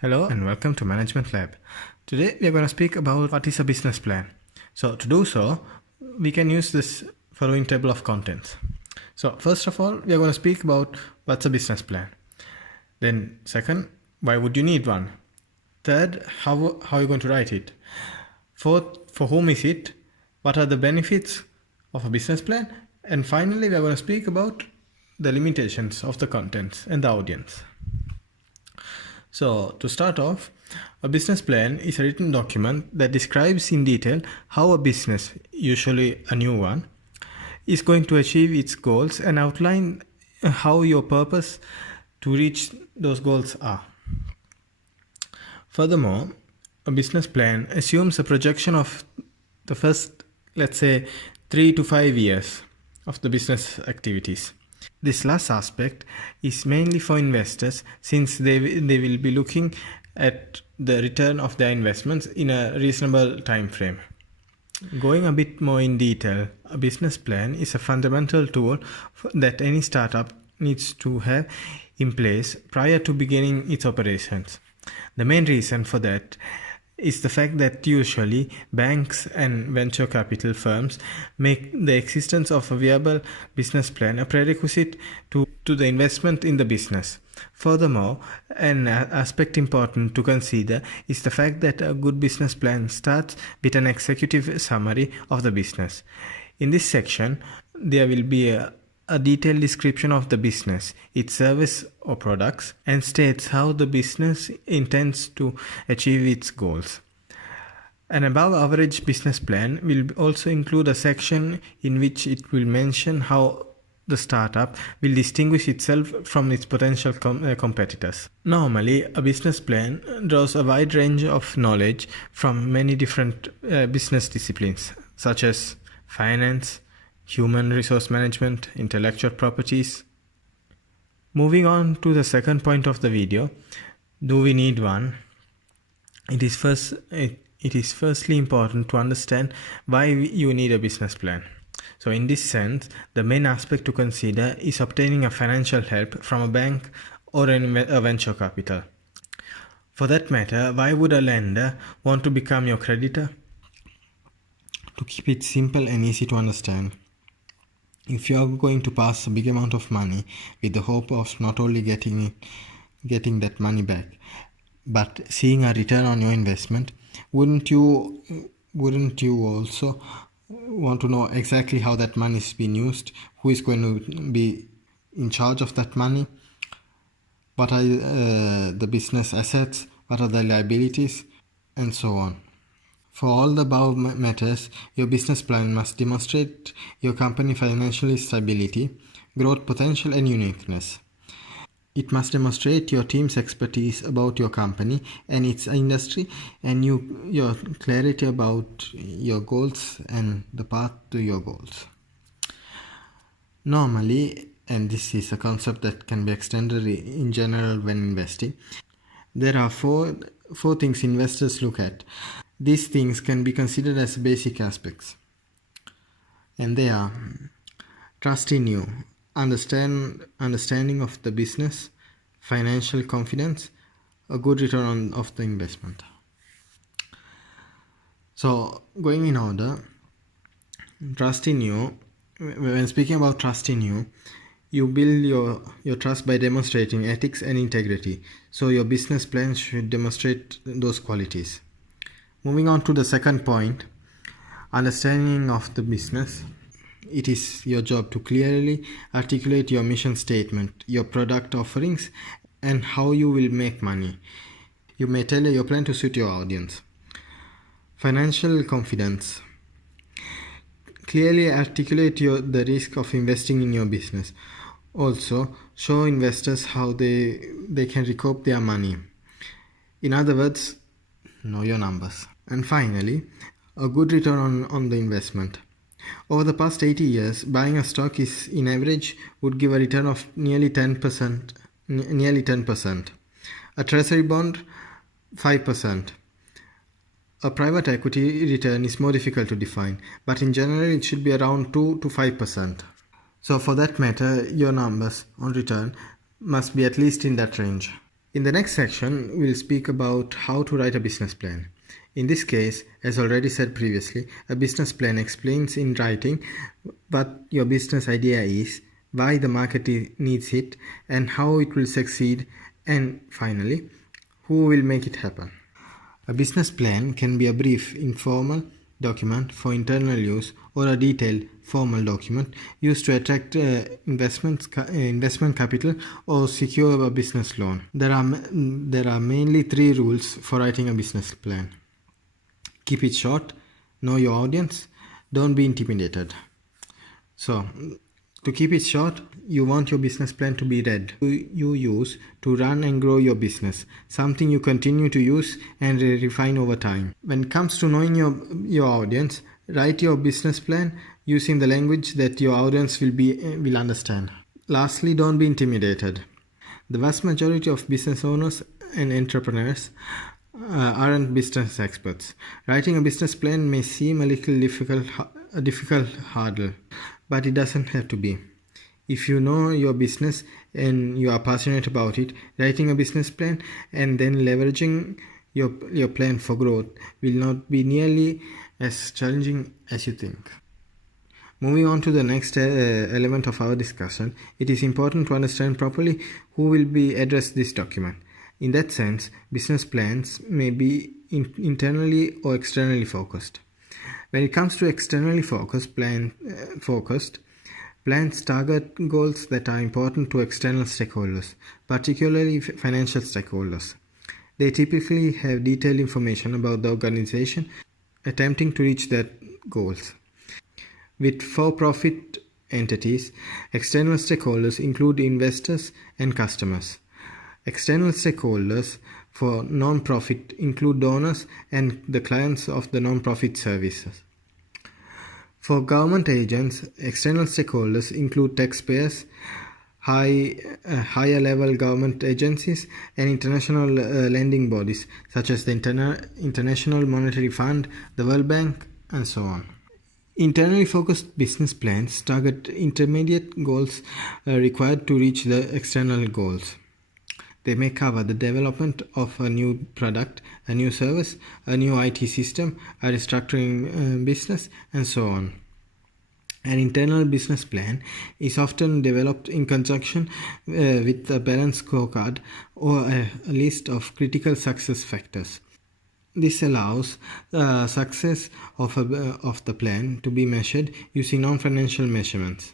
Hello and welcome to Management Lab. Today we are going to speak about what is a business plan. So to do so, we can use this following table of contents. So first of all, we are going to speak about what's a business plan. Then second, why would you need one? Third, how are you going to write it? Fourth, for whom is it? What are the benefits of a business plan? And finally, we are going to speak about the limitations of the contents and the audience. So to start off, a business plan is a written document that describes in detail how a business, usually a new one, is going to achieve its goals and outline how your purpose to reach those goals are. Furthermore, a business plan assumes a projection of the first, let's say, 3 to 5 years of the business activities. This last aspect is mainly for investors since they will be looking at the return of their investments in a reasonable time frame. Going a bit more in detail, a business plan is a fundamental tool that any startup needs to have in place prior to beginning its operations. The main reason for that is the fact that usually banks and venture capital firms make the existence of a viable business plan a prerequisite to the investment in the business. Furthermore, an aspect important to consider is the fact that a good business plan starts with an executive summary of the business. In this section, there will be a detailed description of the business, its service or products, and states how the business intends to achieve its goals. An above average business plan will also include a section in which it will mention how the startup will distinguish itself from its potential competitors. Normally, a business plan draws a wide range of knowledge from many different business disciplines, such as finance, human resource management, intellectual properties. Moving on to the second point of the video, do we need one? It is firstly important to understand why you need a business plan. So in this sense, the main aspect to consider is obtaining a financial help from a bank or a venture capital. For that matter, why would a lender want to become your creditor? To keep it simple and easy to understand, if you are going to pass a big amount of money with the hope of not only getting that money back, but seeing a return on your investment, wouldn't you also want to know exactly how that money is being used, who is going to be in charge of that money, what are the business assets, what are the liabilities, and so on. For all the above matters, your business plan must demonstrate your company financial stability, growth potential, and uniqueness. It must demonstrate your team's expertise about your company and its industry, and your clarity about your goals and the path to your goals. Normally, and this is a concept that can be extended in general when investing, there are four things investors look at. These things can be considered as basic aspects, and they are trust in you, understanding of the business, financial confidence, a good return of the investment. So going in order, trust in you. When speaking about trust in you, you build your trust by demonstrating ethics and integrity. So your business plan should demonstrate those qualities. Moving on to the second point, understanding of the business. It is your job to clearly articulate your mission statement, your product offerings, and how you will make money. You may tailor your plan to suit your audience. Financial confidence. Clearly articulate the risk of investing in your business. Also, show investors how they can recoup their money. In other words, know your numbers. And finally, a good return on the investment. Over the past 80 years, buying a stock is in average would give a return of nearly 10%. A treasury bond, 5%. A private equity return is more difficult to define, but in general it should be around 2 to 5%. So for that matter, your numbers on return must be at least in that range. In the next section, we'll speak about how to write a business plan. In this case, as already said previously, a business plan explains in writing what your business idea is, why the market needs it, and how it will succeed, and finally, who will make it happen. A business plan can be a brief, informal document for internal use or a detailed, formal document used to attract investment capital or secure a business loan. There are mainly 3 rules for writing a business plan. Keep it short, know your audience, don't be intimidated. So, to keep it short, you want your business plan to be read. You use to run and grow your business, something you continue to use and refine over time. When it comes to knowing your audience, write your business plan using the language that your audience will understand. Lastly, don't be intimidated. The vast majority of business owners and entrepreneurs aren't business experts. Writing a business plan may seem a difficult hurdle, but it doesn't have to be. If you know your business and you are passionate about it, writing a business plan and then leveraging your plan for growth will not be nearly as challenging as you think. Moving on to the next element of our discussion, it is important to understand properly who will be addressed this document. In that sense, business plans may be internally or externally focused. When it comes to externally focused, plans target goals that are important to external stakeholders, particularly financial stakeholders. They typically have detailed information about the organization attempting to reach their goals. With for-profit entities, external stakeholders include investors and customers. External stakeholders for non-profit include donors and the clients of the non-profit services. For government agents, external stakeholders include taxpayers, higher level government agencies, and international lending bodies such as the International Monetary Fund, the World Bank, and so on. Internally focused business plans target intermediate goals required to reach the external goals. They may cover the development of a new product, a new service, a new IT system, a restructuring business, and so on. An internal business plan is often developed in conjunction with a balanced scorecard or a list of critical success factors. This allows success of the plan to be measured using non-financial measurements.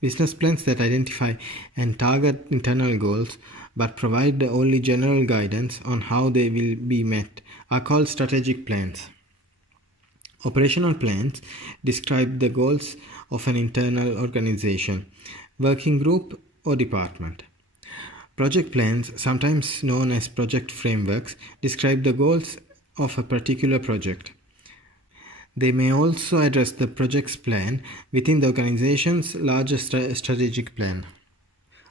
Business plans that identify and target internal goals but provide only general guidance on how they will be met are called strategic plans. Operational plans describe the goals of an internal organization, working group, or department. Project plans, sometimes known as project frameworks, describe the goals of a particular project. They may also address the project's plan within the organization's larger strategic plan.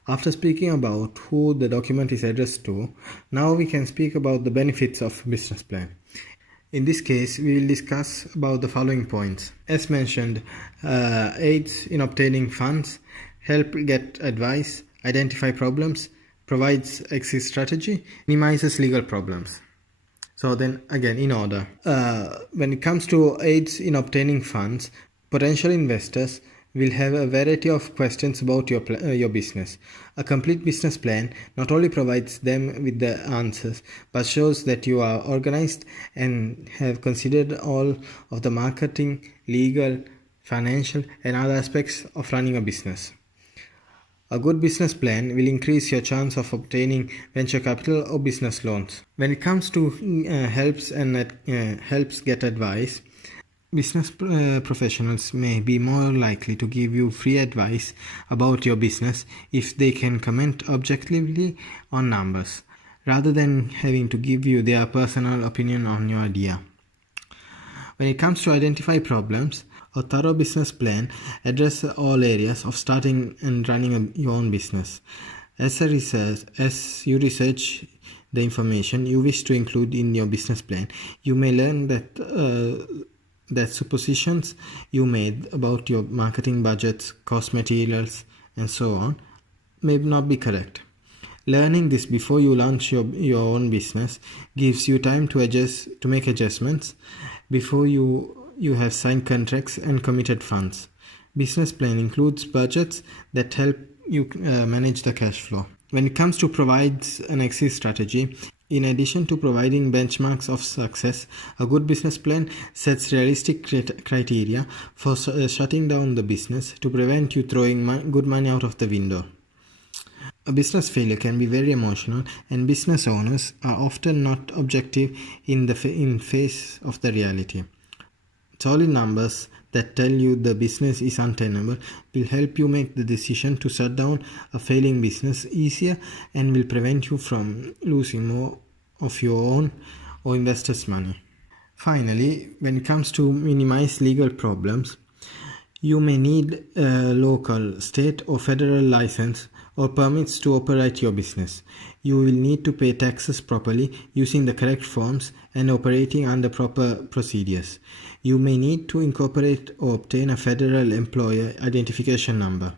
After speaking about who the document is addressed to, now we can speak about the benefits of business plan. In this case, we will discuss about the following points. As mentioned, aids in obtaining funds, help get advice, identify problems, provides exit strategy, minimizes legal problems. So then again, in order. When it comes to aids in obtaining funds, potential investors will have a variety of questions about your business. A complete business plan not only provides them with the answers, but shows that you are organized and have considered all of the marketing, legal, financial, and other aspects of running a business. A good business plan will increase your chance of obtaining venture capital or business loans. When it comes to helps get advice, business professionals may be more likely to give you free advice about your business if they can comment objectively on numbers, rather than having to give you their personal opinion on your idea. When it comes to identify problems, a thorough business plan addresses all areas of starting and running your own business. As you research the information you wish to include in your business plan, you may learn that suppositions you made about your marketing budgets, cost materials, and so on may not be correct. Learning this before you launch your own business gives you time to make adjustments before you have signed contracts and committed funds. Business plan includes budgets that help you manage the cash flow. When it comes to provides an exit strategy, in addition to providing benchmarks of success, a good business plan sets realistic criteria for shutting down the business to prevent you throwing good money out of the window. A business failure can be very emotional, and business owners are often not objective in face of the reality. Solid numbers that tell you the business is untenable will help you make the decision to shut down a failing business easier and will prevent you from losing more of your own or investors' money. Finally, when it comes to minimize legal problems, you may need a local, state or federal license or permits to operate your business. You will need to pay taxes properly using the correct forms and operating under proper procedures. You may need to incorporate or obtain a federal employer identification number.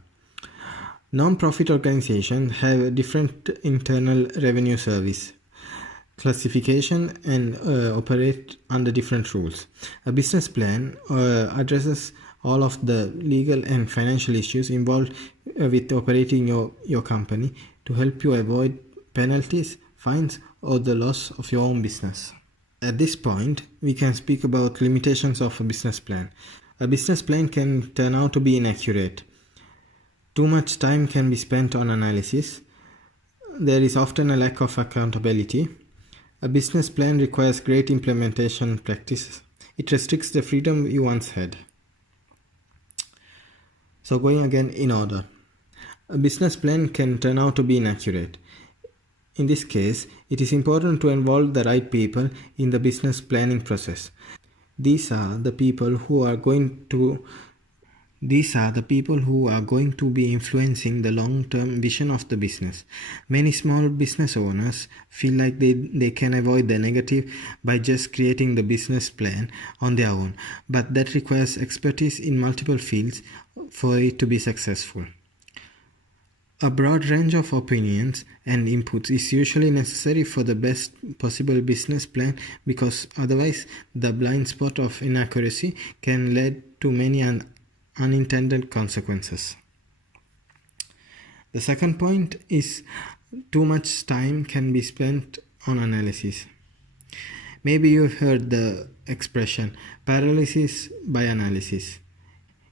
Non-profit organizations have a different internal revenue service classification and operate under different rules. A business plan addresses all of the legal and financial issues involved with operating your company to help you avoid penalties, fines, or the loss of your own business. At this point, we can speak about limitations of a business plan. A business plan can turn out to be inaccurate. Too much time can be spent on analysis. There is often a lack of accountability. A business plan requires great implementation practices. It restricts the freedom you once had. So going again in order. A business plan can turn out to be inaccurate. In this case, it is important to involve the right people in the business planning process. These are the people who are going to be influencing the long-term vision of the business. Many small business owners feel like they can avoid the negative by just creating the business plan on their own, but that requires expertise in multiple fields for it to be successful. A broad range of opinions and inputs is usually necessary for the best possible business plan, because otherwise the blind spot of inaccuracy can lead to many unintended consequences. The second point is too much time can be spent on analysis. Maybe you've heard the expression paralysis by analysis.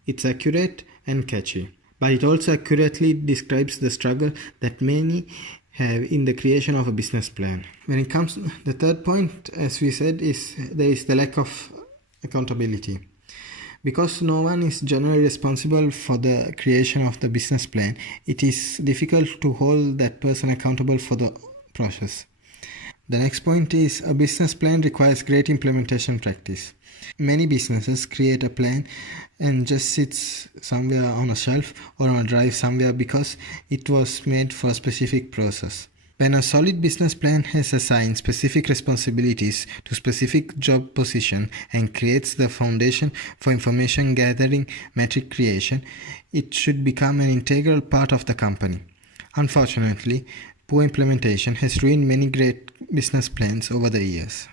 It's accurate and catchy, but it also accurately describes the struggle that many have in the creation of a business plan. When it comes to the third point, as we said, there is the lack of accountability. Because no one is generally responsible for the creation of the business plan, it is difficult to hold that person accountable for the process. The next point is a business plan requires great implementation practice. Many businesses create a plan and just sits somewhere on a shelf or on a drive somewhere because it was made for a specific process. When a solid business plan has assigned specific responsibilities to specific job position and creates the foundation for information gathering, metric creation, it should become an integral part of the company. Unfortunately, poor implementation has ruined many great business plans over the years.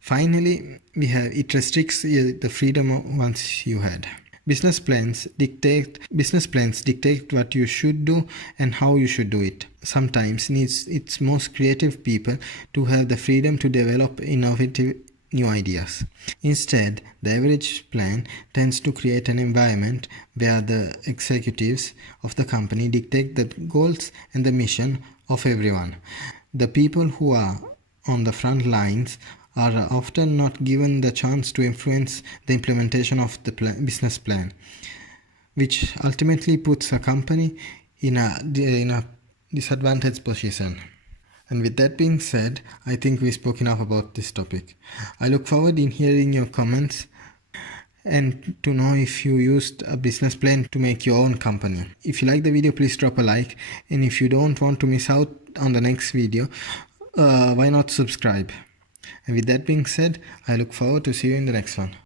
Finally, it restricts the freedom once you had. Business plans dictate what you should do and how you should do it. Sometimes needs its most creative people to have the freedom to develop innovative new ideas. Instead, the average plan tends to create an environment where the executives of the company dictate the goals and the mission of everyone. The people who are on the front lines are often not given the chance to influence the implementation of the business plan, which ultimately puts a company in a disadvantaged position. And with that being said, I think we spoke enough about this topic. I look forward in hearing your comments and to know if you used a business plan to make your own company. If you like the video, please drop a like, and if you don't want to miss out on the next video, why not subscribe? And with that being said, I look forward to see you in the next one.